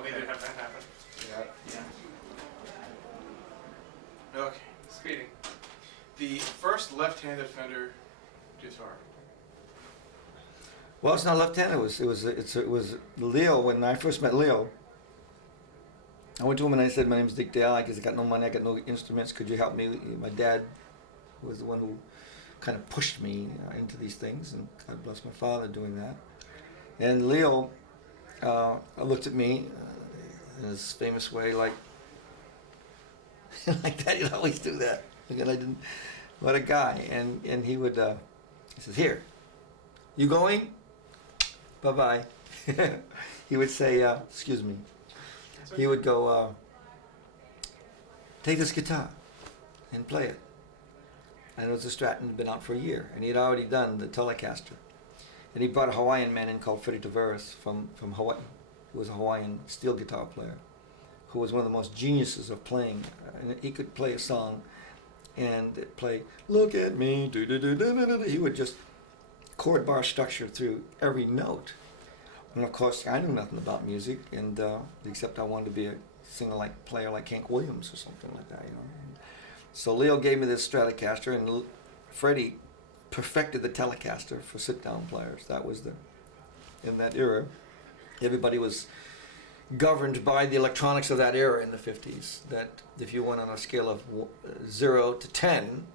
well, they did have that happen. Yeah. Okay, speeding. The first left-handed Fender guitar. Well, it's not left-handed. It was Leo. When I first met Leo, I went to him and I said, "My name is Dick Dale. I guess I got no money. I got no instruments. Could you help me?" My dad was the one who kind of pushed me into these things, and God bless my father doing that. And Leo looked at me in his famous way, like like that. He'd always do that. And I didn't. What a guy! And he would. He says, "Here, you going? Bye bye." He would say, "Excuse me." He would go, "Take this guitar and play it." And it was a Stratton, had been out for a year, and he had already done the Telecaster. And he brought a Hawaiian man in called Freddie Tavares from Hawaii, who was a Hawaiian steel guitar player, who was one of the most geniuses of playing. And he could play a song and play, "Look at me, do do do do do." He would just chord bar structure through every note. And of course, I knew nothing about music, and except I wanted to be a player like Hank Williams or something like that, you know. So Leo gave me this Stratocaster, and Freddie perfected the Telecaster for sit-down players. That was in that era, everybody was governed by the electronics of that era in the 50s. That if you went on a scale of 0 to 10,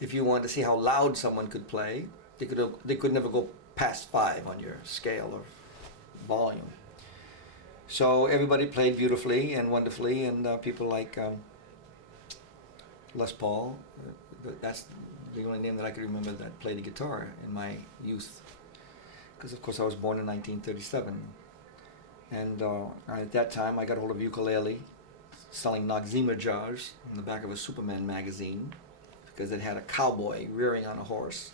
if you wanted to see how loud someone could play, they could never go past 5 on your scale of volume. So everybody played beautifully and wonderfully, and people like Les Paul, that's the only name that I could remember that played the guitar in my youth, because of course I was born in 1937, and at that time I got a hold of ukulele, selling Noxzema jars in the back of a Superman magazine, because it had a cowboy rearing on a horse.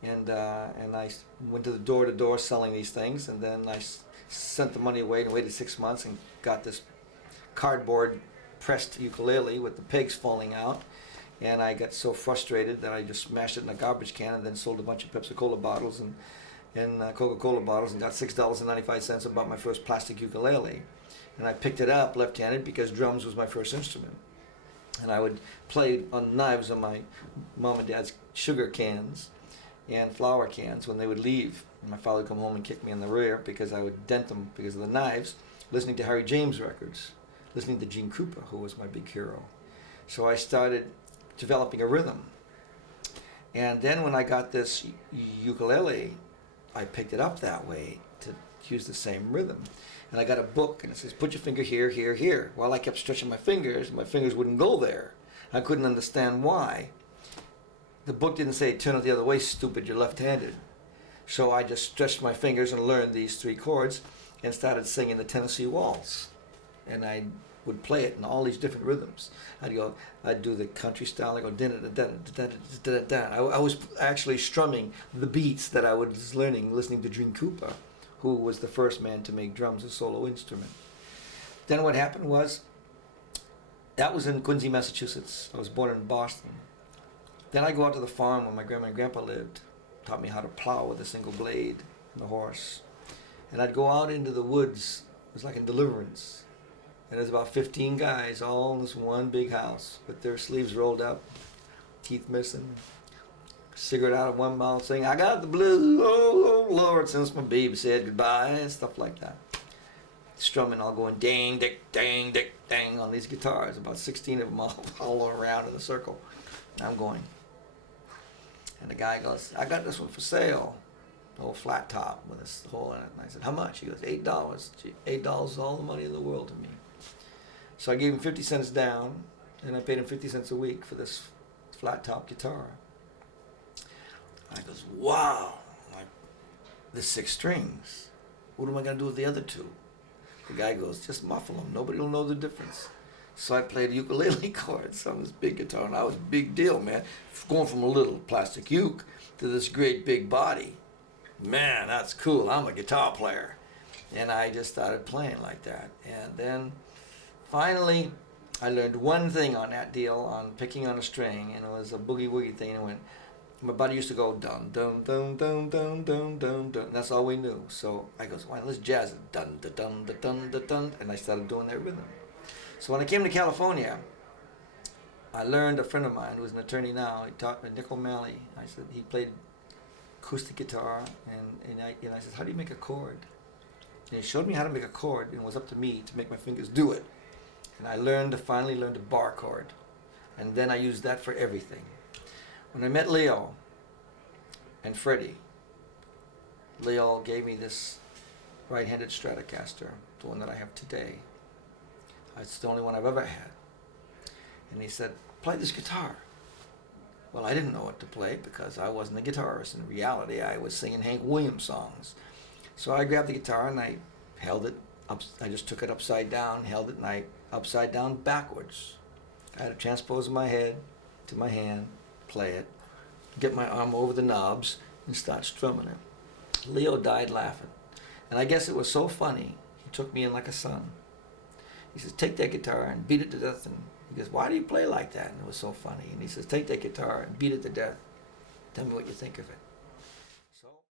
And I went to door selling these things, and then I sent the money away and waited 6 months and got this cardboard pressed ukulele with the pegs falling out, and I got so frustrated that I just smashed it in a garbage can and then sold a bunch of Pepsi-Cola bottles and Coca-Cola bottles and got $6.95 and bought my first plastic ukulele. And I picked it up left-handed because drums was my first instrument. And I would play on knives on my mom and dad's sugar cans and flour cans when they would leave. And my father would come home and kick me in the rear because I would dent them because of the knives, listening to Harry James records, listening to Gene Krupa, who was my big hero. So I started developing a rhythm. And then when I got this ukulele, I picked it up that way to use the same rhythm. And I got a book, and it says, "Put your finger here, here, here." Well, I kept stretching my fingers wouldn't go there. I couldn't understand why. The book didn't say, "Turn it the other way, stupid, you're left-handed." So I just stretched my fingers and learned these 3 chords and started singing the Tennessee Waltz. And I would play it in all these different rhythms. I'd do the country style. I go da da da da da da da. I was actually strumming the beats that I was learning, listening to Gene Krupa, who was the first man to make drums a solo instrument. Then what happened was, that was in Quincy, Massachusetts. I was born in Boston. Then I go out to the farm where my grandma and grandpa lived, taught me how to plow with a single blade and a horse. And I'd go out into the woods. It was like in Deliverance. And there's about 15 guys all in this one big house with their sleeves rolled up, teeth missing, cigarette out of one mouth saying, "I got the blues, oh Lord, since my baby said goodbye," and stuff like that. Strumming, all going dang, dick, dang on these guitars, about 16 of them all around in a circle. And I'm going. And the guy goes, "I got this one for sale." The whole flat top with this hole in it. And I said, "How much?" He goes, $8. Gee, $8 is all the money in the world to me. So I gave him 50 cents down, and I paid him 50 cents a week for this flat top guitar. And I goes, "Wow, there's 6 strings. What am I going to do with the other 2? The guy goes, "Just muffle them. Nobody will know the difference." So I played ukulele chords on this big guitar, and I was a big deal, man. Going from a little plastic uke to this great big body. Man, that's cool. I'm a guitar player. And I just started playing like that. And then finally, I learned one thing on that deal, on picking on a string, and it was a boogie-woogie thing. And it went, My buddy used to go dun dun dun dun dun dun dun dun. That's all we knew. So I goes, "Why, let's jazz it, dun dun dun dun dun dun dun," and I started doing that rhythm. So when I came to California, I learned, a friend of mine who was an attorney now, he taught me, Nick O'Malley. I said, he played acoustic guitar, and I said, "How do you make a chord?" And he showed me how to make a chord, and it was up to me to make my fingers do it. And I finally learned a bar chord, and then I used that for everything. When I met Leo and Freddie, Leo gave me this right-handed Stratocaster, the one that I have today. It's the only one I've ever had. And he said, "Play this guitar." Well, I didn't know what to play because I wasn't a guitarist. In reality, I was singing Hank Williams songs. So I grabbed the guitar and I held it up. I just took it upside down, held it, and I upside down backwards. I had to transpose my head to my hand, play it, get my arm over the knobs, and start strumming it. Leo died laughing. And I guess it was so funny, he took me in like a son. He says, "Take that guitar and beat it to death." And he goes, "Why do you play like that?" And it was so funny. And he says, "Take that guitar and beat it to death. Tell me what you think of it."